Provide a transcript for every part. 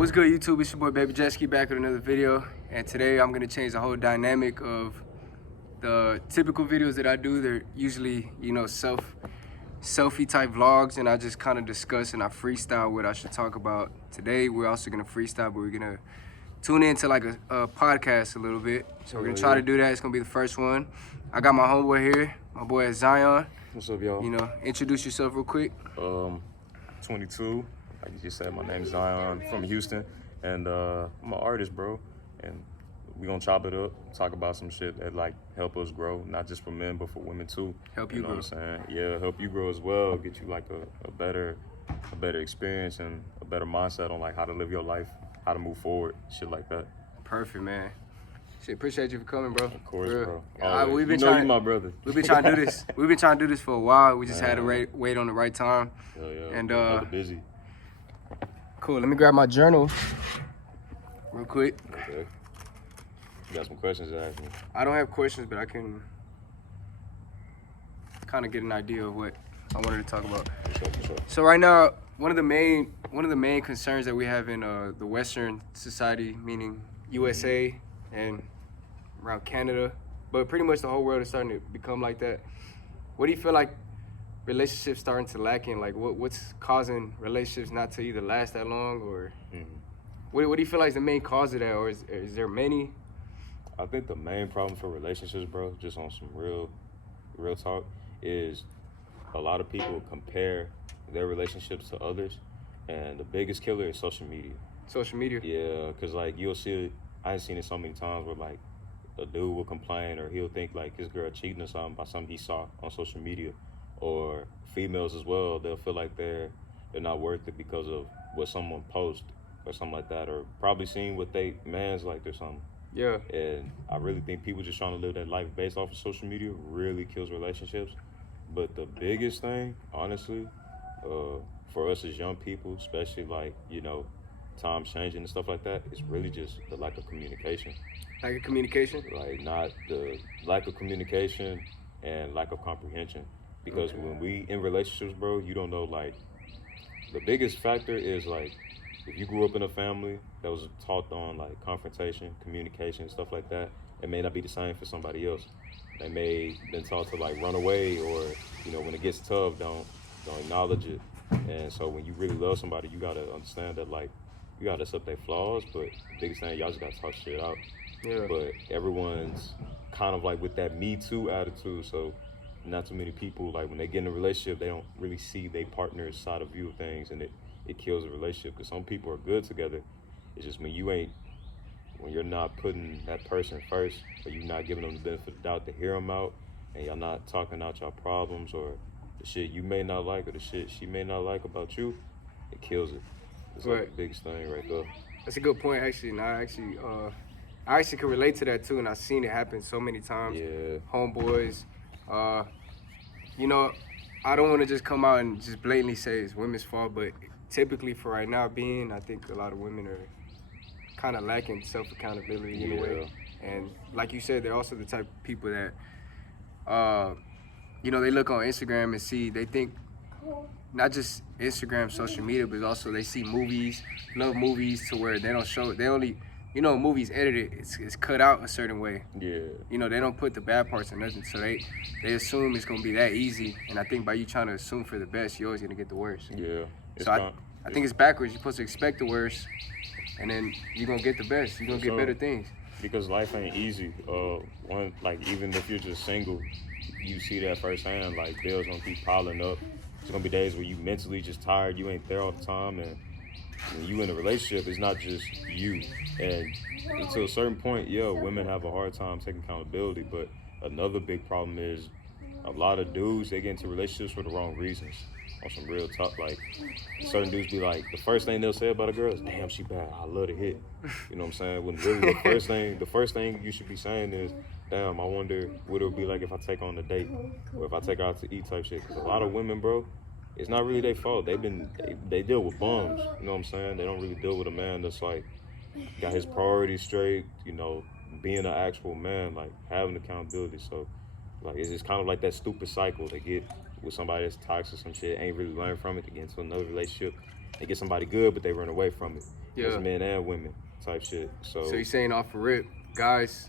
What's good, YouTube? It's your boy Baby Jetski back with another video, and today I'm gonna change the whole dynamic of the typical videos that I do. They're usually, selfie type vlogs, and I just kind of discuss and I freestyle what I should talk about. Today we're also gonna freestyle, but we're gonna tune into like a podcast a little bit. So we're gonna try to do that. It's gonna be the first one. I got my homeboy here. My boy is Zion. What's up, y'all? Introduce yourself real quick. 22. Like you just said, my name's Zion from Houston, and I'm an artist, bro. And we gonna chop it up, talk about some shit that like help us grow, not just for men but for women too. Help you know grow. What I'm saying? Yeah, help you grow as well. Get you like a better experience and a better mindset on like how to live your life, how to move forward, shit like that. Perfect, man. Shit, appreciate you for coming, bro. Of course, bro. We've been you my brother. We've been trying to do this. We've been trying to do this for a while. We just had to wait on the right time. Yeah. And busy. Cool. Let me grab my journal real quick. Okay. You got some questions to ask me? I don't have questions, but I can kind of get an idea of what I wanted to talk about. For sure. So right now, one of the main concerns that we have in the Western society, meaning USA and around Canada, but pretty much the whole world is starting to become like that. What do you feel like relationships starting to lack in? Like what's causing relationships not to either last that long, or what do you feel like is the main cause of that, or is there many? I think the main problem for relationships, bro, just on some real talk, is a lot of people compare their relationships to others, and the biggest killer is social media. Social media? Yeah, because like you'll see it, I've seen it so many times where like a dude will complain or he'll think like his girl cheating or something by something he saw on social media. Or females as well, they'll feel like they're not worth it because of what someone posts or something like that, or probably seeing what they man's like or something. Yeah. And I really think people just trying to live that life based off of social media really kills relationships. But the biggest thing, honestly, for us as young people, especially like, times changing and stuff like that, it's really just the lack of communication. Lack of communication? Like not the lack of communication and lack of comprehension. Because when we in relationships, bro, you don't know, like, the biggest factor is, like, if you grew up in a family that was taught on, like, confrontation, communication, stuff like that, it may not be the same for somebody else. They may been taught to, like, run away or, when it gets tough, don't acknowledge it. And so when you really love somebody, you got to understand that, like, you got to accept their flaws, but the biggest thing, y'all just got to talk shit out. Yeah. But everyone's kind of, like, with that Me Too attitude, so not too many people, like when they get in a relationship, they don't really see their partner's side of view of things, and it kills a relationship. Because some people are good together. It's just when you're not putting that person first, or you're not giving them the benefit of the doubt to hear them out, and y'all not talking out your problems or the shit you may not like or the shit she may not like about you, it kills it. It's like the biggest thing right there. That's a good point, actually. And I actually can relate to that too, and I've seen it happen so many times. Yeah. Homeboys. I don't want to just come out and just blatantly say it's women's fault, but typically for right now I think a lot of women are kind of lacking self-accountability in a way. And like you said, they're also the type of people that, they look on Instagram and they think not just Instagram, social media, but also they see movies, love movies to where they only, movies edited, it's cut out a certain way. Yeah. They don't put the bad parts in nothing, so they assume it's gonna be that easy. And I think by you trying to assume for the best, you're always gonna get the worst. Yeah. So I think it's backwards. You're supposed to expect the worst, and then you're gonna get the best. You're gonna get better things. Because life ain't easy. Even if you're just single, you see that firsthand. Like bills gonna keep piling up. There's gonna be days where you mentally just tired. You ain't there all the time, and when you in a relationship, it's not just you. And to a certain point, women have a hard time taking accountability. But another big problem is a lot of dudes, they get into relationships for the wrong reasons. On some real talk, like certain dudes be like, the first thing they'll say about a girl is, "Damn, she bad. I love to hit." You know what I'm saying? When really the first thing you should be saying is, "Damn, I wonder what it would be like if I take on a date, or if I take her out to eat," type shit. Because a lot of women, bro, it's not really their fault. They deal with bums. You know what I'm saying? They don't really deal with a man that's like got his priorities straight. Being an actual man, like having accountability. So, like it's just kind of like that stupid cycle they get with somebody that's toxic, some shit, ain't really learn from it, to get into another relationship. They get somebody good, but they run away from it. Yeah. It's men and women type shit. So you're saying off the rip, guys,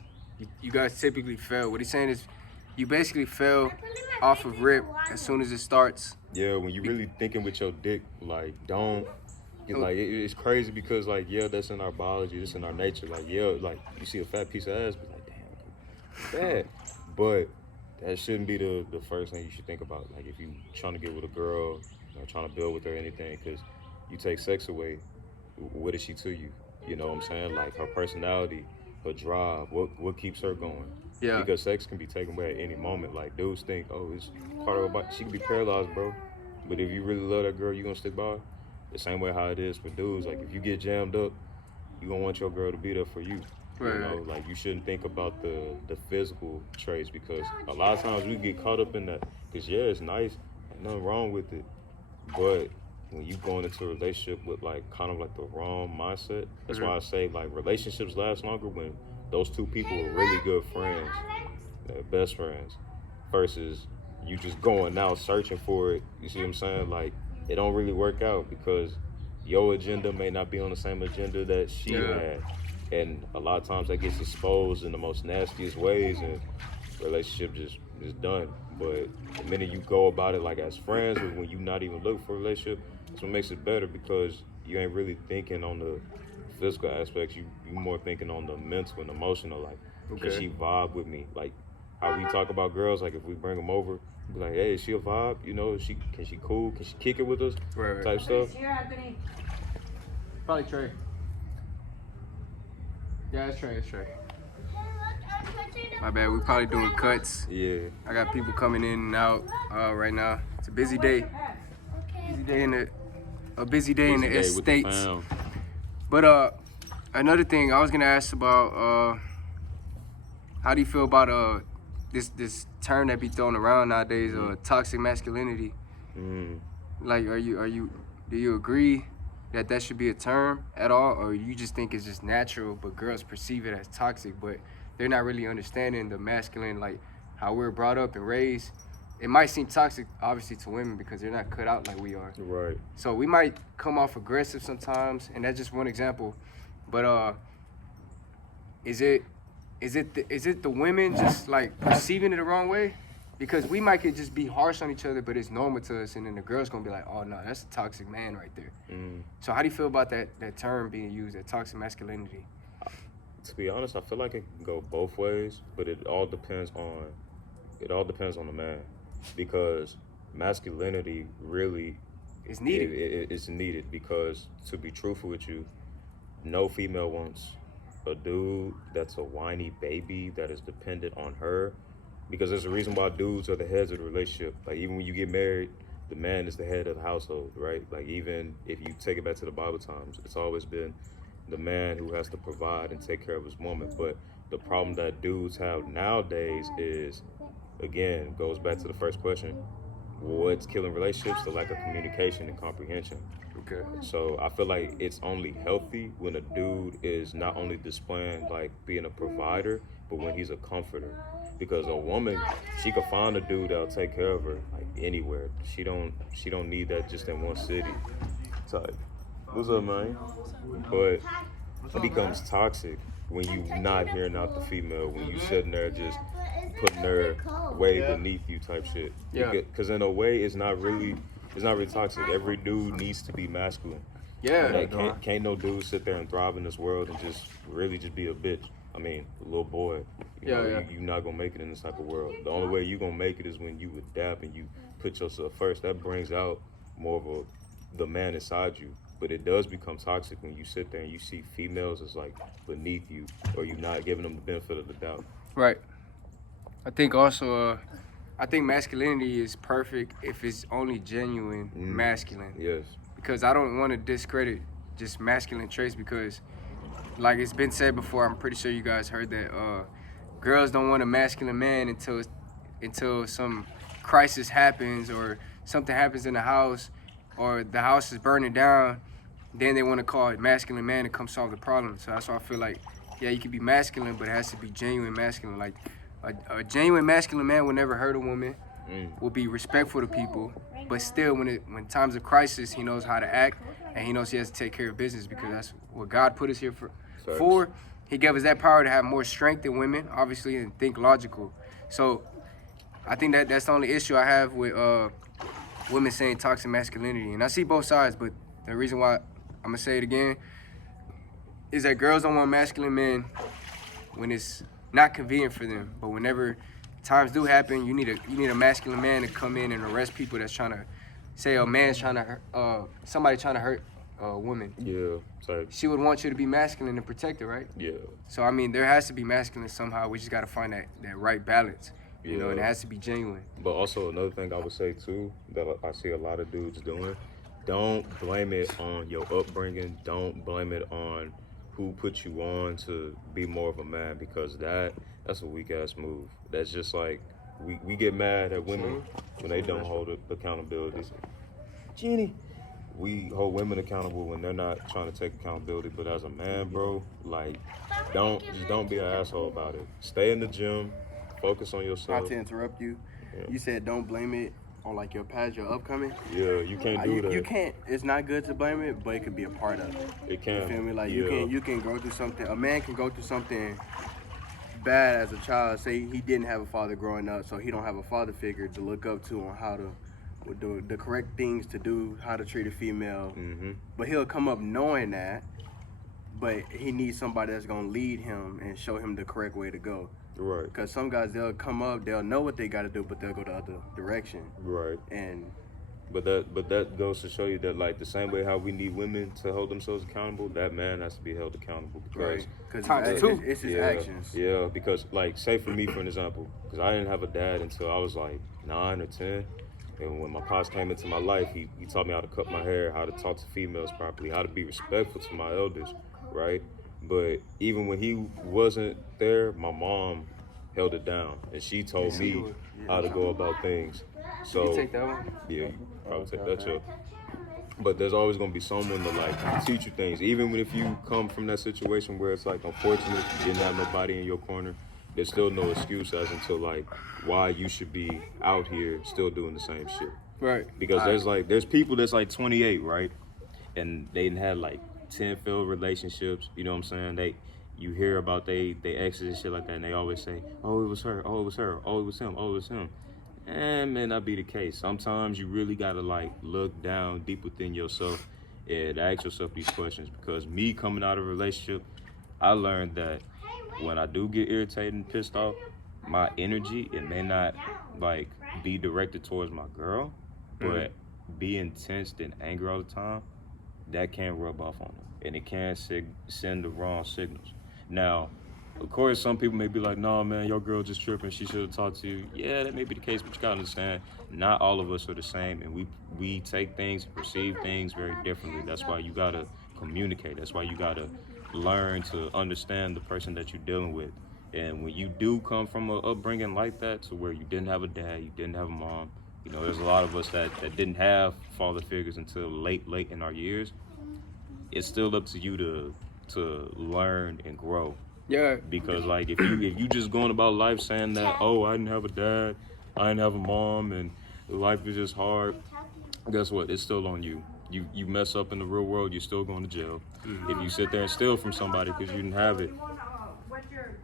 you guys typically fail. What he's saying is you basically fail off of rip as soon as it starts. yeah, when you really thinking with your dick, like don't like it's crazy because like yeah, that's in our biology, that's in our nature. Like yeah, like you see a fat piece of ass, but like damn, bad. But that shouldn't be the first thing you should think about. Like if you trying to get with a girl, trying to build with her or anything, because you take sex away, what is she to you? You know what I'm saying? Like her personality, her drive, what keeps her going? Yeah. Because sex can be taken away at any moment. Like dudes think, oh, it's part of her body. She can be paralyzed, bro. But if you really love that girl, you gonna stick by her. The same way how it is for dudes. Like if you get jammed up, you gonna want your girl to be there for you. Right. You know, like you shouldn't think about the physical traits because a lot of times we get caught up in that. Cause yeah, it's nice, ain't nothing wrong with it, but when you going into a relationship with like kind of like the wrong mindset, that's why I say like relationships last longer when those two people are really good friends, they're best friends, versus you just going out searching for it. You see what I'm saying? Like it don't really work out because your agenda may not be on the same agenda that she had. And a lot of times that gets exposed in the most nastiest ways and relationship just is done. But the minute you go about it like as friends or when you not even looking for a relationship, that's what makes it better because you ain't really thinking on the physical aspects. You more thinking on the mental and emotional. Like, can she vibe with me? Like how we talk about girls, like if we bring them over, be like, hey, is she a vibe? You know, can she cool? Can she kick it with us? Right. Type stuff. Probably Trey. Yeah, it's Trey. My bad. We probably doing cuts. Yeah. I got people coming in and out right now. It's a busy day. Busy day in the estates. But another thing I was gonna ask about, how do you feel about this term that be thrown around nowadays, toxic masculinity? Like, do you agree that should be a term at all, or you just think it's just natural, but girls perceive it as toxic, but they're not really understanding the masculine, like how we're brought up and raised. It might seem toxic, obviously, to women because they're not cut out like we are. Right. So we might come off aggressive sometimes, and that's just one example. But is it the women just like perceiving it the wrong way? Because we might could just be harsh on each other, but it's normal to us, and then the girl's gonna be like, "Oh no, that's a toxic man right there." So how do you feel about that term being used, that toxic masculinity? To be honest, I feel like it can go both ways, but it all depends on the man, because masculinity really is needed. It's needed because, to be truthful with you, no female wants a dude that's a whiny baby that is dependent on her. Because there's a reason why dudes are the heads of the relationship. Like even when you get married, the man is the head of the household, right? Like even if you take it back to the Bible times, it's always been the man who has to provide and take care of his woman. But the problem that dudes have nowadays is, again, goes back to the first question, what's killing relationships? The lack of communication and comprehension. Okay. So I feel like it's only healthy when a dude is not only displaying like being a provider, but when he's a comforter. Because a woman, she could find a dude that'll take care of her like anywhere. She don't need that just in one city. Type. What's up, man? But it becomes toxic when you not hearing out the female, when you sitting there just putting her way beneath you type shit. Yeah. Because in a way, it's not really toxic. Every dude needs to be masculine. Yeah. Like, can't no dude sit there and thrive in this world and just really just be a bitch. I mean, a little boy. You're not gonna make it in this type of world. The only way you're gonna make it is when you adapt and you put yourself first. That brings out more of the man inside you. But it does become toxic when you sit there and you see females as like beneath you, or you're not giving them the benefit of the doubt. Right. I think also, I think masculinity is perfect if it's only genuine masculine. Yes. Because I don't want to discredit just masculine traits, because like it's been said before, I'm pretty sure you guys heard that girls don't want a masculine man until some crisis happens or something happens in the house or the house is burning down. Then they want to call a masculine man to come solve the problem. So that's why I feel like, yeah, you can be masculine, but it has to be genuine masculine. Like a genuine masculine man will never hurt a woman. will be respectful to people, but still, when times of crisis, he knows how to act, and he knows he has to take care of business because that's what God put us here for. He gave us that power to have more strength than women, obviously, and think logical. So I think that's the only issue I have with women saying toxic masculinity. And I see both sides, but the reason why I'm gonna say it again is that girls don't want masculine men when it's not convenient for them. But whenever times do happen, you need a masculine man to come in and arrest people that's trying to say a man's trying to hurt, somebody trying to hurt a woman. Yeah, so She would want you to be masculine and protect her, right? yeah, So I mean, there has to be masculine somehow. We just got to find that right balance, you know, and it Yeah. has to be genuine. but also another thing I would say too that I see a lot of dudes doing, don't blame it on your upbringing. Don't blame it on who put you on to be more of a man, because that's a weak ass move. That's just like we get mad at women when they don't hold accountability. Jeannie. We hold women accountable when they're not trying to take accountability, but as a man, bro, like don't be an asshole about it. Stay in the gym, focus on Not yourself. to interrupt you. Yeah. You said don't blame it on like your past, your upcoming. Yeah, you can't do that. You can't. It's not good to blame it, but it could be a part of it. It can. You feel me? Like yeah. you can go through something. A man can go through something bad as a child. Say he didn't have a father growing up, so he don't have a father figure to look up to on how to do the correct things to do, how to treat a female. Mm-hmm. But he'll come up knowing that, but he needs somebody that's gonna lead him and show him the correct way to go. Right. Because some guys, they'll come up, they'll know what they got to do, but they'll go the other direction. Right. And But that goes to show you that, like, the same way how we need women to hold themselves accountable, that man has to be held accountable, because because Times two. it's his yeah, actions. yeah, because like, say for me, for an example, because I didn't have a dad until I was like 9 or 10. And when my pops came into my life, he taught me how to cut my hair, how to talk to females properly, how to be respectful to my elders, right? But even when he wasn't there, my mom held it down, and she told me how to go about things. So You take that one. yeah, you probably take that too. But there's always gonna be someone to like teach you things, even if you come from that situation where it's like unfortunate you didn't have nobody in your corner. There's still no excuse as until like why you should be out here still doing the same shit. Right. Because there's people that's like 28, right? And they had like 10 failed relationships, you know what I'm saying? You hear about they exes and shit like that, and they always say, oh, it was her, oh, it was her, oh, it was him, oh, it was him. And may not be the case. Sometimes you really gotta like look down deep within yourself and ask yourself these questions, because me coming out of a relationship, I learned that when I do get irritated and pissed off, my energy, it may not like be directed towards my girl, but be intense and angry all the time, that can rub off on them, and it can send the wrong signals. Now, of course, some people may be like, "No, man, your girl just tripping. She should have talked to you." Yeah, that may be the case, but you gotta understand, not all of us are the same, and we take things, perceive things very differently. That's why you gotta communicate. That's why you gotta learn to understand the person that you're dealing with. And when you do come from an upbringing like that, to where you didn't have a dad, you didn't have a mom, you know, there's a lot of us that didn't have father figures until late in our years. It's still up to you to learn and grow. Yeah. Because like if you just going about life saying that, oh, I didn't have a dad, I didn't have a mom, and life is just hard, guess what? It's still on you. You mess up in the real world, you're still going to jail. If you sit there and steal from somebody because you didn't have it,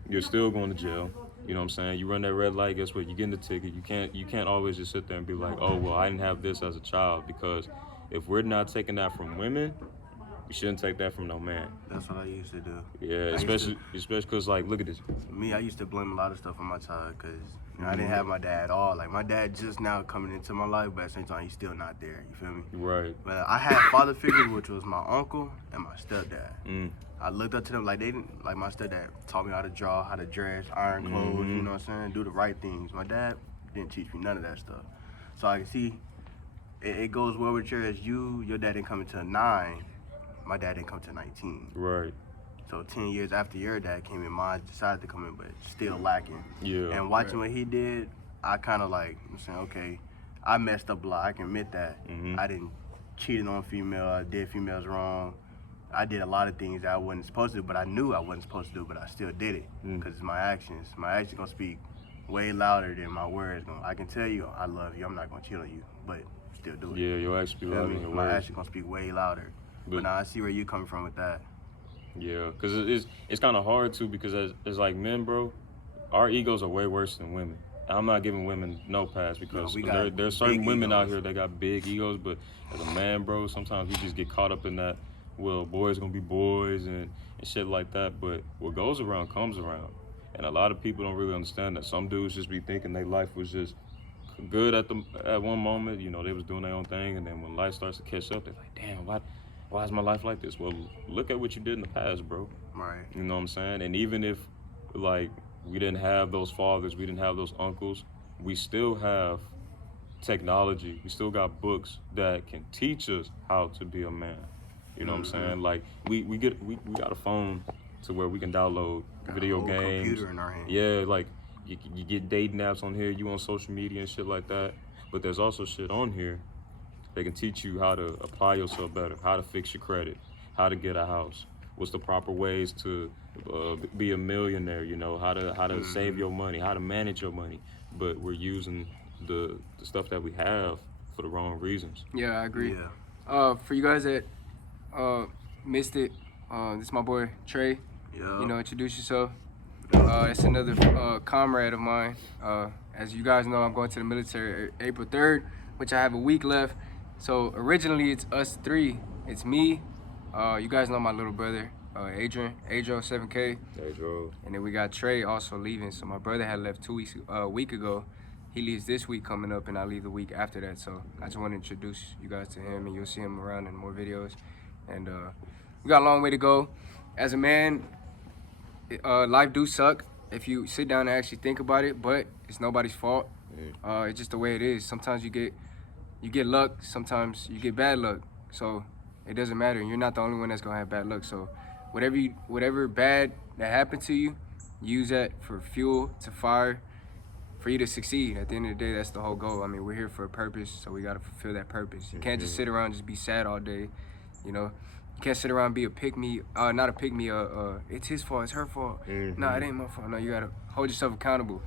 you're still going to jail. You know what I'm saying? You run that red light, guess what? You get a ticket. You can't always just sit there and be like, oh, well, I didn't have this as a child, because if we're not taking that from women, you shouldn't take that from no man. That's what I used to do. Yeah, especially because like, look at this. Me, I used to blame a lot of stuff on my child because I didn't have my dad at all. Like my dad just now coming into my life, but at the same time, he's still not there. You feel me? Right. But I had father figures, which was my uncle and my stepdad. I looked up to them like they didn't, like my stepdad taught me how to draw, how to dress, iron clothes, you know what I'm saying, do the right things. My dad didn't teach me none of that stuff. So I can see it goes well with your dad didn't come until 9, my dad didn't come till 19. Right. So 10 years after your dad came in, mine decided to come in, but still lacking. Yeah. And watching what he did, I kind of like, I'm saying, okay, I messed up a lot. I can admit that. I didn't cheated on female. I did females wrong. I did a lot of things that I wasn't supposed to do, but I knew I wasn't supposed to do, but I still did it because it's my actions. My actions gonna speak way louder than my words. I can tell you I love you. I'm not gonna cheat on you, but still do it. Yeah, you'll actually be Feel loving me? your My words. action gonna speak way louder. But But- now I see where you coming from with that. Yeah, because it's kind of hard too, because as like men, bro, our egos are way worse than women. I'm not giving women no pass, because we got there's certain big women out egos. here that got big egos, but as a man, bro, sometimes we just get caught up in that, well, boys gonna be boys and shit like that. But what goes around comes around. And a lot of people don't really understand that. Some dudes just be thinking their life was just good at one moment, you know, they was doing their own thing, and then when life starts to catch up, they're like, damn, why is my life like this? Well, look at what you did in the past, bro. Right. You know what I'm saying? And even if, like, we didn't have those fathers, we didn't have those uncles, we still have technology. We still got books that can teach us how to be a man. You know what I'm saying? Like, we got a phone to where we can download Got a video whole games. computer in our hand. Yeah, like, you get dating apps on here, you on social media and shit like that. But there's also shit on here that can teach you how to apply yourself better, how to fix your credit, how to get a house, what's the proper ways to be a millionaire, you know, how to save your money, how to manage your money. But we're using the stuff that we have for the wrong reasons. Yeah, I agree. Yeah. For you guys that missed it, this is my boy Trey. Yeah. You know, introduce yourself. It's another comrade of mine. As you guys know, I'm going to the military April 3rd, which I have a week left. So originally it's us three. It's me. You guys know my little brother, Adro 7K. Hey, Joe. And then we got Trey also leaving. So my brother had left a week ago. He leaves this week coming up, and I leave the week after that. So I just want to introduce you guys to him, and you'll see him around in more videos. And we got a long way to go. As a man, life do suck if you sit down and actually think about it, but it's nobody's fault. It's just the way it is. Sometimes you get luck, sometimes you get bad luck. So it doesn't matter. You're not the only one that's gonna have bad luck. So whatever bad that happened to you, use that for fuel to fire for you to succeed. At the end of the day, that's the whole goal. I mean, we're here for a purpose, so we gotta fulfill that purpose. You can't just sit around and just be sad all day, you know. You can't sit around and be a pick-me, not a pick-me, it's his fault, it's her fault. No, it ain't my fault. No, you gotta hold yourself accountable.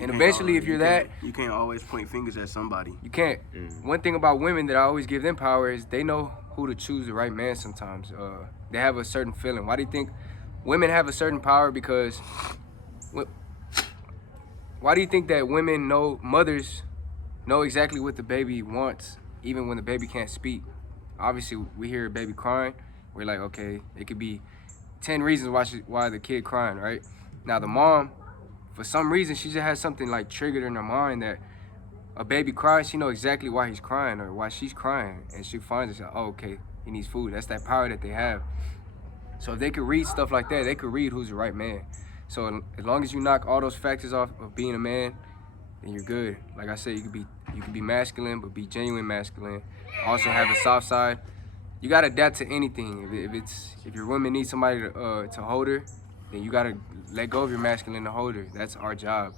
And eventually, if you're that, you can't always point fingers at somebody. you can't. One thing about women that I always give them power is they know who to choose the right man sometimes. They have a certain feeling. Why do you think women have a certain power? Because why do you think that mothers know exactly what the baby wants, even when the baby can't speak? Obviously, we hear a baby crying. We're like, okay, it could be 10 reasons why the kid crying, right? Now the mom, for some reason, she just has something like triggered in her mind that a baby cries, she knows exactly why he's crying or why she's crying. And she finds herself, oh, okay, he needs food. That's that power that they have. So if they could read stuff like that, they could read who's the right man. So as long as you knock all those factors off of being a man, then you're good. Like I said, you could be masculine, but be genuine masculine. Also have a soft side. You gotta adapt to anything. If your woman needs somebody to hold her, then you gotta let go of your masculine to hold her. That's our job.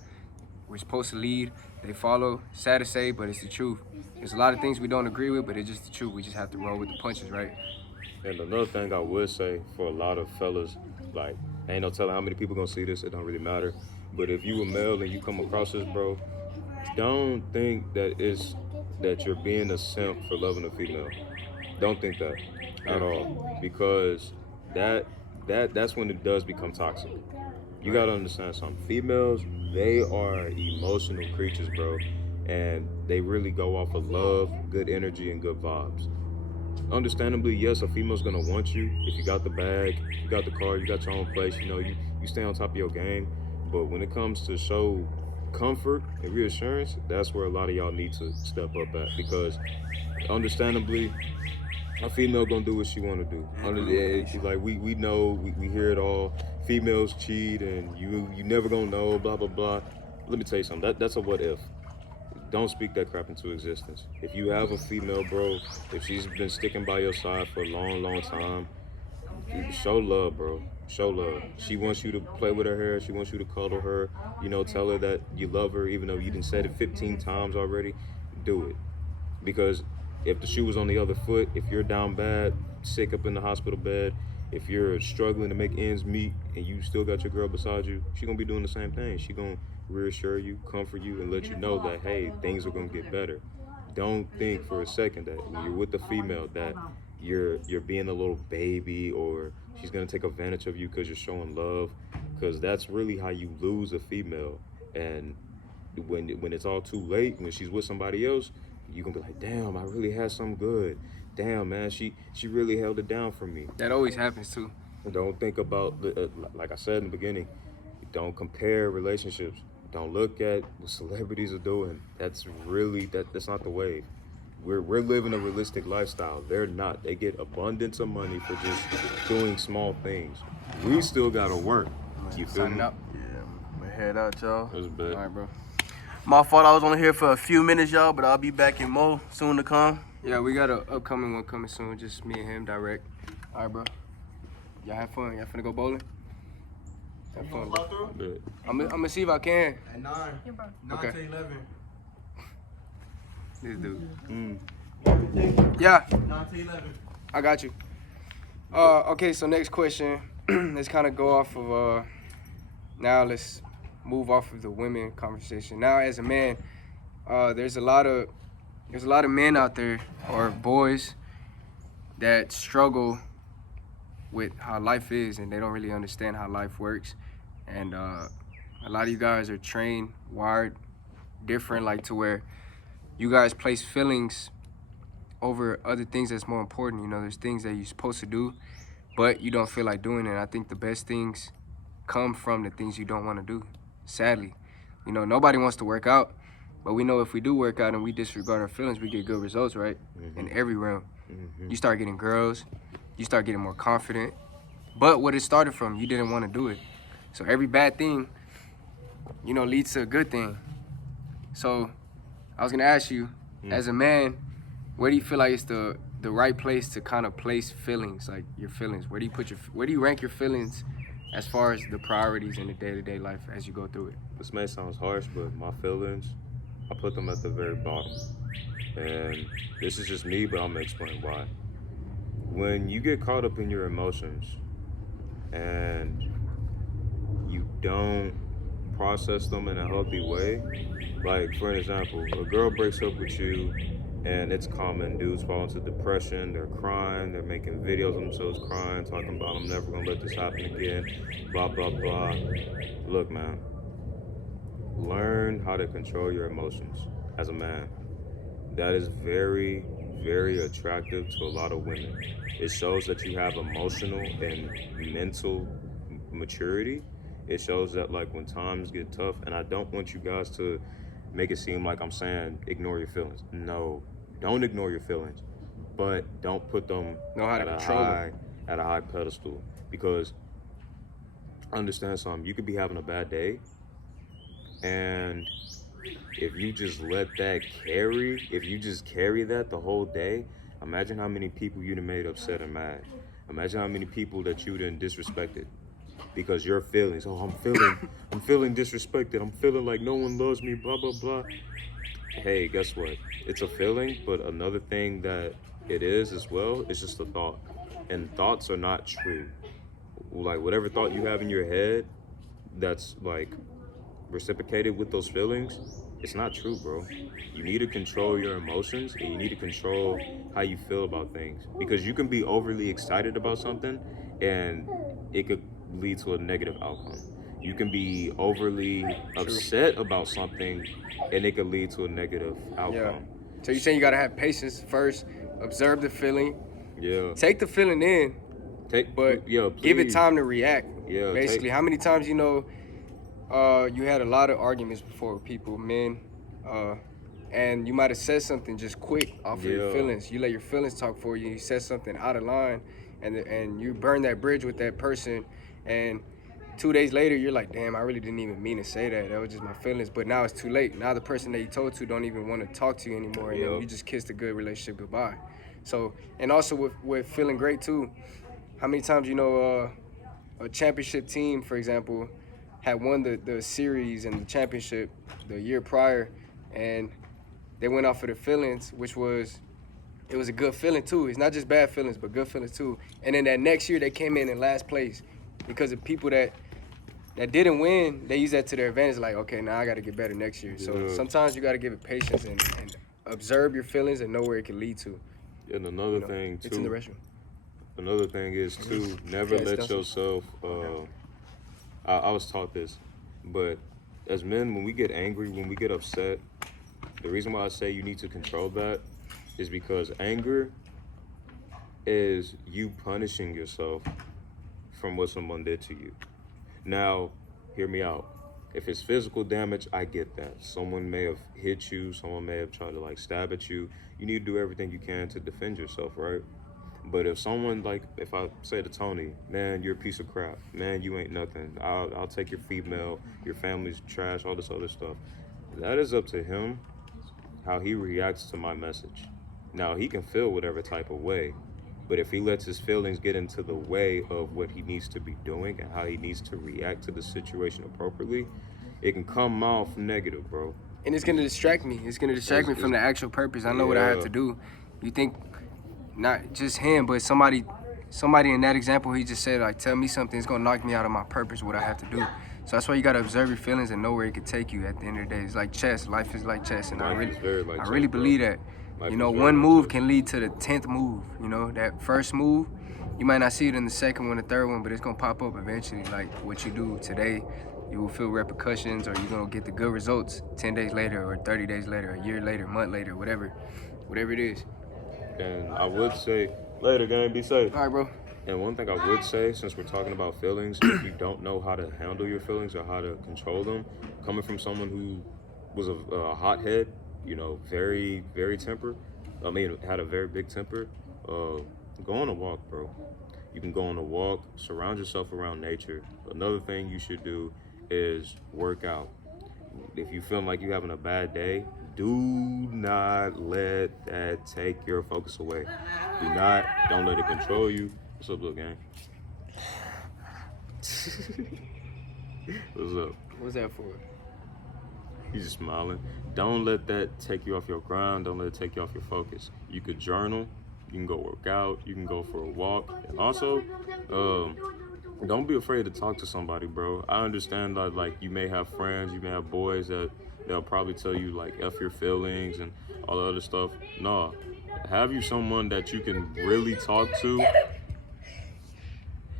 We're supposed to lead. They follow. Sad to say, but it's the truth. There's a lot of things we don't agree with, but it's just the truth. We just have to roll with the punches, right? And another thing I would say for a lot of fellas, like, ain't no telling how many people gonna see this, it don't really matter. But if you a male and you come across this, bro, don't think that you're being a simp for loving a female. Don't think that at all, because that's when it does become toxic. You gotta understand something. Females, they are emotional creatures, bro, and they really go off of love, good energy, and good vibes. Understandably, yes, a female's gonna want you if you got the bag, you got the car, you got your own place, you know, you stay on top of your game. But when it comes to show comfort and reassurance, that's where a lot of y'all need to step up at, because understandably, a female gonna do what she wanna do. Like we know, we hear it all. Females cheat and you never gonna know, blah blah blah. Let me tell you something. That's a what if. Don't speak that crap into existence. If you have a female, bro, if she's been sticking by your side for a long time, show love, bro. Show love. She wants you to play with her hair. She wants you to cuddle her. You know, tell her that you love her, even though you done said it 15 times already. Do it. Because if the shoe was on the other foot, if you're down bad, sick up in the hospital bed, if you're struggling to make ends meet and you still got your girl beside you, she gonna be doing the same thing. She gonna reassure you, comfort you, and let you know that, hey, things are gonna get better. Don't think for a second that when you're with a female that you're being a little baby or she's gonna take advantage of you because you're showing love, because that's really how you lose a female. And when it's all too late, when she's with somebody else, you gonna be like, damn, I really had something good. Damn, man, she really held it down for me. That always happens too. Don't think about like I said in the beginning. Don't compare relationships. Don't look at what celebrities are doing. That's not the way. We're living a realistic lifestyle. They're not. They get abundance of money for just doing small things. We still gotta work. You feel Signing me? out. Yeah, we head out, y'all. That's bad. All right, bro. My fault, I was only here for a few minutes, y'all, but I'll be back in more soon to come. Yeah, we got an upcoming one coming soon. Just me and him direct. All right, bro. Y'all have fun. Y'all finna go bowling? Have fun, bro. But I'm gonna see if I can. At 9. Yeah, bro. 9 Okay. to 11. This dude. mm, Yeah, 9 to 11. I got you. Okay, so next question. Let's kind of go off of now let's move off of the women conversation. Now as a man, there's a lot of men out there or boys that struggle with how life is and they don't really understand how life works. And a lot of you guys are trained, wired different, like to where you guys place feelings over other things that's more important. You know, there's things that you're supposed to do, but you don't feel like doing it. I think the best things come from the things you don't want to do, sadly. You know, nobody wants to work out, but we know if we do work out and we disregard our feelings, we get good results, right? In every realm. mhm. You start getting girls, you start getting more confident. But what it started from, you didn't want to do it. So every bad thing, you know, leads to a good thing. So I was gonna ask you, as a man, where do you feel like it's the right place to kind of place feelings, like your feelings? Where do you rank your feelings as far as the priorities in the day-to-day life as you go through it? This may sound harsh, but my feelings, I put them at the very bottom. And this is just me, but I'm gonna explain why. When you get caught up in your emotions and you don't process them in a healthy way, like for an example, a girl breaks up with you and it's common, dudes fall into depression, they're crying, they're making videos of themselves crying, talking about I'm never gonna let this happen again, blah, blah, blah. Look, man, learn how to control your emotions as a man. That is very, very attractive to a lot of women. It shows that you have emotional and mental maturity. It shows that like when times get tough, and I don't want you guys to make it seem like I'm saying ignore your feelings. No, don't ignore your feelings, but don't put them Know how to control them. at a high pedestal. Because understand something, you could be having a bad day, and if you just let that carry that the whole day, imagine how many people you'd have made upset and mad. Imagine how many people that you done disrespected because your feelings. Oh, I'm feeling disrespected. I'm feeling like no one loves me. Blah blah blah. Hey, guess what? It's a feeling, but another thing that it is as well is just a thought, and thoughts are not true. Like whatever thought you have in your head, that's like reciprocated with those feelings, it's not true, bro. You need to control your emotions and you need to control how you feel about things, because you can be overly excited about something and it could lead to a negative outcome. You can be overly upset about something and it could lead to a negative outcome. Yeah. So you're saying you gotta have patience first, observe the feeling, Yeah. take the feeling in, but yeah, give it please. time to react. Yeah, Basically, how many times, you know, you had a lot of arguments before with people, men, and you might have said something just quick off of your Yeah. feelings. You let your feelings talk for you. You said something out of line, and you burn that bridge with that person, and 2 days later, you're like, damn, I really didn't even mean to say that. That was just my feelings. But now it's too late. Now the person that you told to don't even want to talk to you anymore, and then Yep. you just kissed a good relationship goodbye. So, and also with feeling great too, how many times, you know, a championship team, for example, had won the series and the championship the year prior, and they went off of their feelings, which was it was a good feeling too. It's not just bad feelings, but good feelings too. And then that next year they came in last place because of people that didn't win. They use that to their advantage. Like, okay, now I got to get better next year. So sometimes you got to give it patience and observe your feelings and know where it can lead to. And another thing too. It's in the restroom. Another thing is too, never let yourself. I was taught this, but as men, when we get angry, when we get upset, the reason why I say you need to control that is because anger is you punishing yourself from what someone did to you. Now, hear me out. If it's physical damage, I get that. Someone may have hit you, someone may have tried to like stab at you. You need to do everything you can to defend yourself, right? But if someone, like, if I say to Tony, man, you're a piece of crap, man, you ain't nothing, I'll take your female, your family's trash, all this other stuff. That is up to him, how he reacts to my message. Now, he can feel whatever type of way, but if he lets his feelings get into the way of what he needs to be doing and how he needs to react to the situation appropriately, it can come off negative, bro. And it's gonna distract me. It's gonna distract me from the actual purpose. I know what I have to do. You think, not just him, but somebody in that example, he just said, like, tell me something, it's gonna knock me out of my purpose, what I have to do. So that's why you gotta observe your feelings and know where it could take you at the end of the day. It's like chess. Life is like chess. And I really believe that. You know, one move can lead to the 10th move. You know, that first move, you might not see it in the second one, the third one, but it's gonna pop up eventually. Like what you do today, you will feel repercussions, or you're gonna get the good results 10 days later, or 30 days later, a year later, month later, whatever it is. And I would say, later, gang, be safe. All right, bro. And one thing I would say, since we're talking about feelings, if you don't know how to handle your feelings or how to control them, coming from someone who was a hothead, you know, very, very tempered, had a very big temper, go on a walk, bro. You can go on a walk, surround yourself around nature. Another thing you should do is work out. If you feel like you're having a bad day, do not let that take your focus away. Don't let it control you. What's up, little gang? What's up? What's that for? He's just smiling. Don't let that take you off your grind. Don't let it take you off your focus. You could journal. You can go work out. You can go for a walk. And also, don't be afraid to talk to somebody, bro. I understand that, like, you may have friends, you may have boys that they'll probably tell you, like, F your feelings and all the other stuff. No, have you someone that you can really talk to.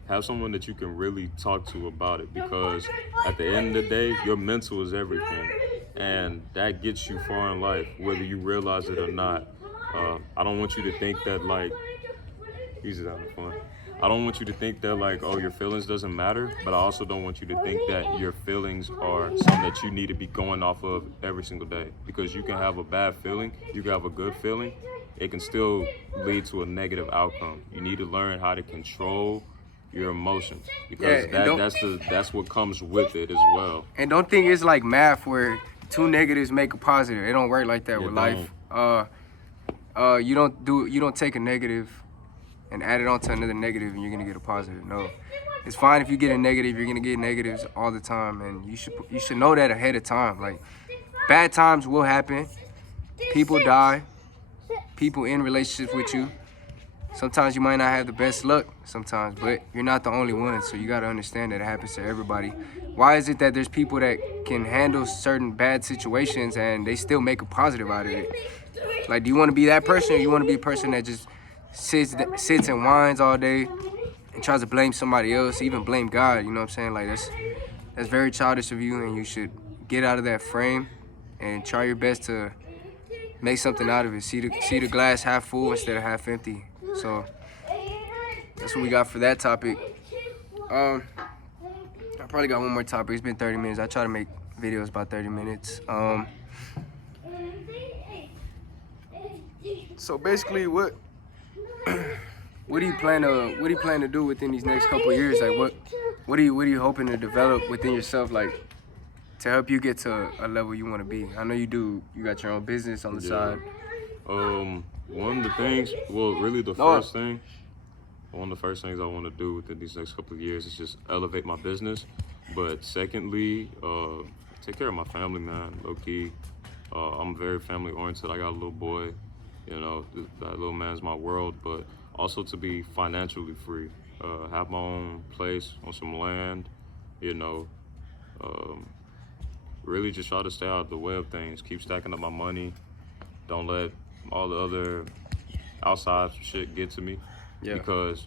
Have someone that you can really talk to about it, because at the end of the day, your mental is everything. And that gets you far in life, whether you realize it or not. I don't want you to think that, like, he's just having fun. I don't want you to think that, like, oh, your feelings doesn't matter, but I also don't want you to think that your feelings are something that you need to be going off of every single day. Because you can have a bad feeling, you can have a good feeling, it can still lead to a negative outcome. You need to learn how to control your emotions, because that's what comes with it as well. And don't think it's like math where two negatives make a positive. It don't work like that with life. You don't take a negative and add it on to another negative and you're gonna get a positive. No, it's fine if you get a negative. You're gonna get negatives all the time, and you should know that ahead of time. Like, bad times will happen. People die. People in relationships with you. Sometimes you might not have the best luck sometimes, but you're not the only one. So you gotta understand that it happens to everybody. Why is it that there's people that can handle certain bad situations and they still make a positive out of it? Like, do you want to be that person, or you want to be a person that just sits and whines all day and tries to blame somebody else, even blame God? You know what I'm saying? Like, that's very childish of you, and you should get out of that frame and try your best to make something out of it. See the glass half full instead of half empty. So that's what we got for that topic. I probably got one more topic. It's been 30 minutes. I try to make videos about 30 minutes. So basically, what do you plan to do within these next couple of years? Like, what are you hoping to develop within yourself, like, to help you get to a level you want to be? I know you got your own business on the side. One of the things, one of the first things I want to do within these next couple of years is just elevate my business. But secondly, take care of my family, man, low key. I'm very family oriented. I got a little boy. You know, that little man's my world, but also to be financially free, have my own place on some land, you know, um, really just try to stay out of the way of things, keep stacking up my money, don't let all the other outside shit get to me, Yeah. because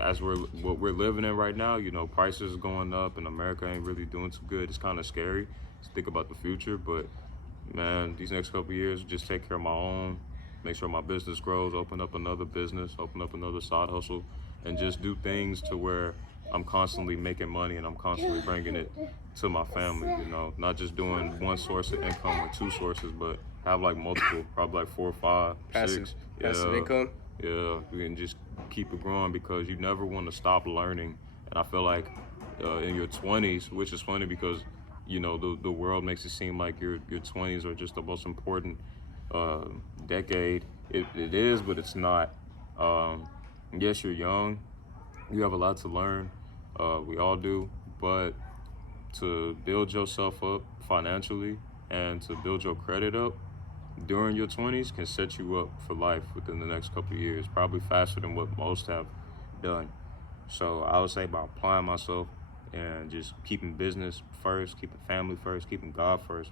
as what we're living in right now, you know, prices going up and America ain't really doing too good. It's kind of scary to think about the future, but man, these next couple of years, just take care of my own, make sure my business grows, open up another business, open up another side hustle, and just do things to where I'm constantly making money and I'm constantly bringing it to my family, you know, not just doing one source of income or two sources, but have like multiple, probably like 4 or 5, Passive 6. passive income. Yeah, we can just keep it growing because you never want to stop learning. And I feel like in your 20s, which is funny because, you know, the world makes it seem like your 20s are just the most important decade. It is, but it's not. Yes, you're young. You have a lot to learn. We all do. But to build yourself up financially and to build your credit up during your 20s can set you up for life within the next couple of years, probably faster than what most have done. So I would say by applying myself and just keeping business first, keeping family first, keeping God first,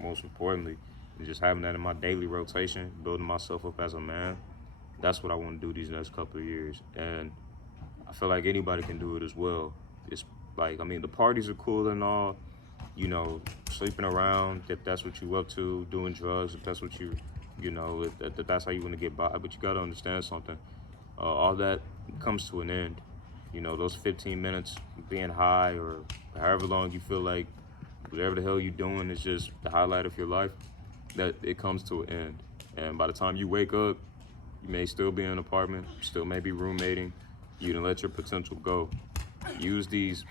most importantly, and just having that in my daily rotation, building myself up as a man, that's what I want to do these next couple of years. And I feel like anybody can do it as well. It's like, I mean, the parties are cool and all, you know, sleeping around, if that's what you up to, doing drugs, if that's what you know, if that's how you want to get by. But you got to understand something. All that comes to an end. You know, those 15 minutes being high or however long you feel like whatever the hell you're doing is just the highlight of your life, that it comes to an end. And by the time you wake up, you may still be in an apartment, still may be roommating. You didn't let your potential go. Use these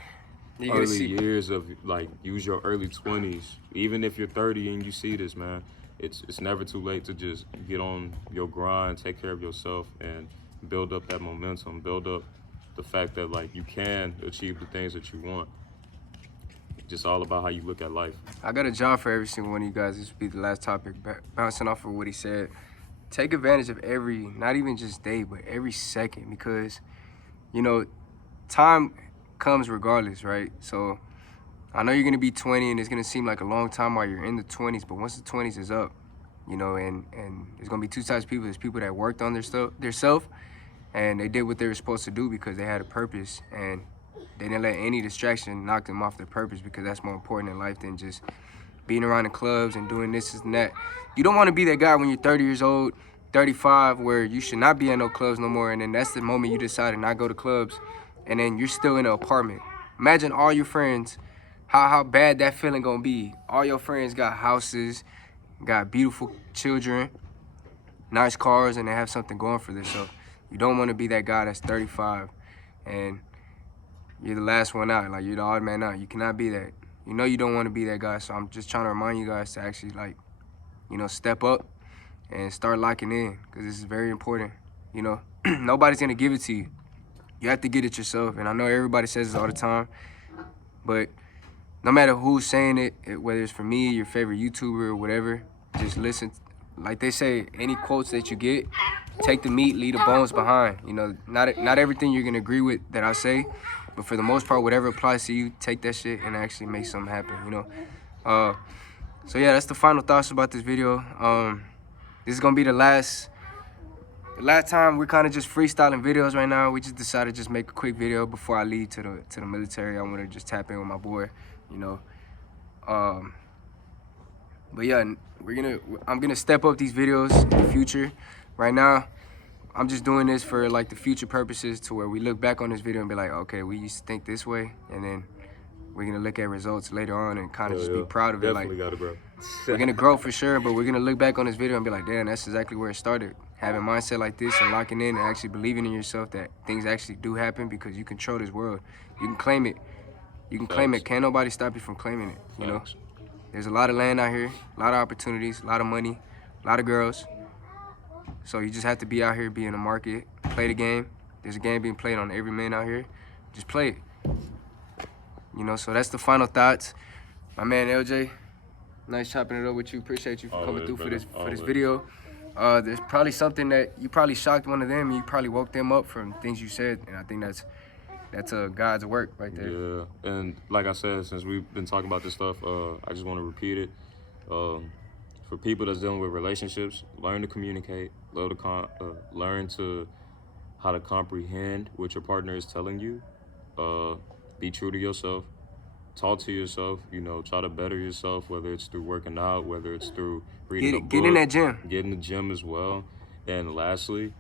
early years of, like, use your early 20s. Even if you're 30 and you see this, man, it's never too late to just get on your grind, take care of yourself, and build up that momentum, build up the fact that, like, you can achieve the things that you want. Just all about how you look at life. I got a job for every single one of you guys. This will be the last topic. Bouncing off of what he said, take advantage of every, not even just day, but every second, because, you know, time comes regardless, right? So I know you're gonna be 20 and it's gonna seem like a long time while you're in the 20s, but once the 20s is up, you know, and there's gonna be two types of people. There's people that worked on their self and they did what they were supposed to do because they had a purpose, and they didn't let any distraction knock them off their purpose, because that's more important in life than just being around the clubs and doing this and that. You don't want to be that guy when you're 30 years old, 35, where you should not be in no clubs no more, and then that's the moment you decide to not go to clubs, and then you're still in an apartment. Imagine all your friends, how bad that feeling gonna be. All your friends got houses, got beautiful children, nice cars, and they have something going for themselves. You don't want to be that guy that's 35 and you're the last one out, like you're the odd man out. You cannot be that. You know you don't want to be that guy, so I'm just trying to remind you guys to actually, like, you know, step up and start locking in, because this is very important. You know, nobody's gonna give it to you. You have to get it yourself, and I know everybody says this all the time, but no matter who's saying it, whether it's for me, your favorite YouTuber or whatever, just listen. Like they say, any quotes that you get, take the meat, leave the bones behind. You know, not everything you're gonna agree with that I say, but for the most part, whatever applies to you, take that shit and actually make something happen, you know? So yeah, that's the final thoughts about this video. This is gonna be the last time. We're kind of just freestyling videos right now. We just decided to just make a quick video before I leave to the military. I want to just tap in with my boy, you know? But yeah, I'm gonna step up these videos in the future. Right now, I'm just doing this for, like, the future purposes, to where we look back on this video and be like, okay, we used to think this way, and then we're gonna look at results later on and kind of just be proud of it. Definitely Like, gotta grow. we're gonna grow for sure, but we're gonna look back on this video and be like, damn, that's exactly where it started. Having mindset like this and locking in and actually believing in yourself that things actually do happen, because you control this world. You can claim it. You can claim it. Can't nobody stop you from claiming it, you know? There's a lot of land out here, a lot of opportunities, a lot of money, a lot of girls. So you just have to be out here, be in the market, play the game. There's a game being played on every man out here. Just play it. You know, so that's the final thoughts. My man LJ, nice chopping it up with you. Appreciate you for coming through for this video. there's probably something that you probably shocked one of them. You probably woke them up from things you said, and I think that's God's work right there. Yeah, and like I said, since we've been talking about this stuff, I just want to repeat it. For people that's dealing with relationships, learn to communicate, learn to how to comprehend what your partner is telling you. Be true to yourself. Talk to yourself. You know, try to better yourself, whether it's through working out, whether it's through reading a book. Get in that gym. Get in the gym as well. And lastly,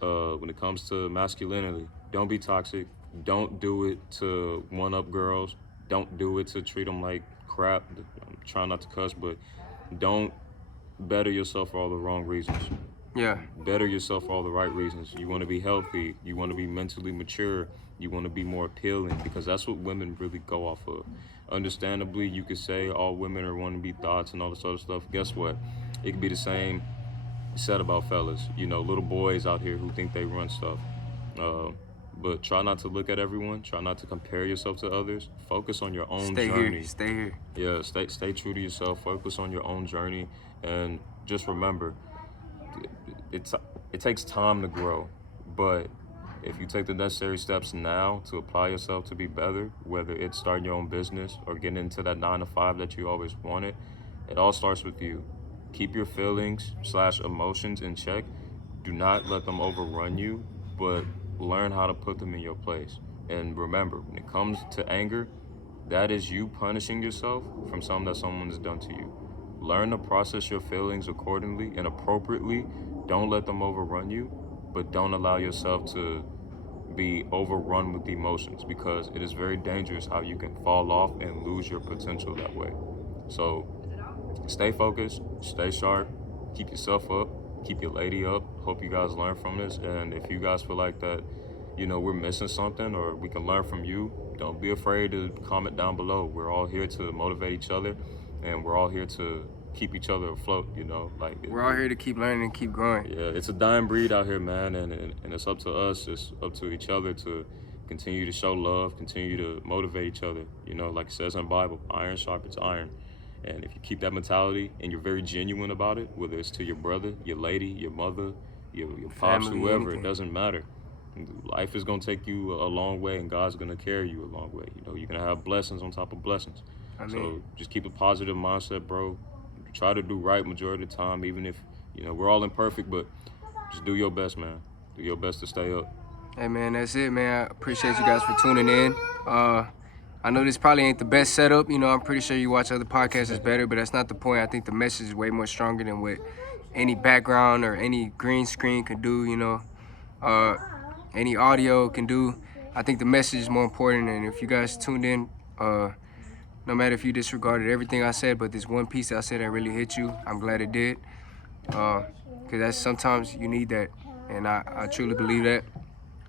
when it comes to masculinity, don't be toxic. Don't do it to one-up girls. Don't do it to treat them like crap. I'm trying not to cuss, but don't better yourself for all the wrong reasons. Yeah. Better yourself for all the right reasons. You want to be healthy. You want to be mentally mature. You want to be more appealing, because that's what women really go off of. Understandably, you could say all women are want to be thoughts and all this other stuff. Guess what? It could be the same said about fellas. You know, little boys out here who think they run stuff. But try not to look at everyone. Try not to compare yourself to others. Focus on your own journey. Stay here. Yeah, stay true to yourself. Focus on your own journey, and just remember, it takes time to grow, but if you take the necessary steps now to apply yourself to be better, whether it's starting your own business or getting into that 9-to-5 that you always wanted, it all starts with you. Keep your feelings/emotions in check. Do not let them overrun you, but learn how to put them in your place. And remember, when it comes to anger, that is you punishing yourself from something that someone has done to you. Learn to process your feelings accordingly and appropriately. Don't let them overrun you, but don't allow yourself to be overrun with emotions, because it is very dangerous how you can fall off and lose your potential that way. So stay focused, stay sharp, keep yourself up, keep your lady up. Hope you guys learn from this. And if you guys feel like that, you know, we're missing something or we can learn from you, don't be afraid to comment down below. We're all here to motivate each other, and we're all here to keep each other afloat, you know. Like, we're all here to keep learning and keep growing. Yeah, it's a dying breed out here, man, and it's up to us, it's up to each other to continue to show love, continue to motivate each other. You know, like it says in the Bible, iron sharpens iron. And if you keep that mentality and you're very genuine about it, whether it's to your brother, your lady, your mother, your pops, Family, whoever, anything. it doesn't matter. Life is gonna take you a long way, and God's gonna carry you a long way. You know, you're gonna have blessings on top of blessings. So just keep a positive mindset, bro. Try to do right majority of the time, even if, you know, we're all imperfect, but just do your best, man. Do your best to stay up. Hey, man, that's it, man. I appreciate you guys for tuning in. I know this probably ain't the best setup. You know, I'm pretty sure you watch other podcasts that's better, but that's not the point. I think the message is way more stronger than what any background or any green screen can do, you know. Any audio can do. I think the message is more important, and if you guys tuned in, no matter if you disregarded everything I said, but this one piece I said that really hit you, I'm glad it did. Because that's sometimes you need that, and I truly believe that.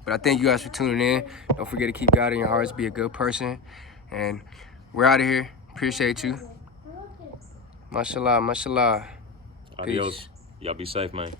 But I thank you guys for tuning in. Don't forget to keep God in your hearts, be a good person. And we're out of here. Appreciate you. Mashallah, mashallah. Adios. Peace. Y'all be safe, man.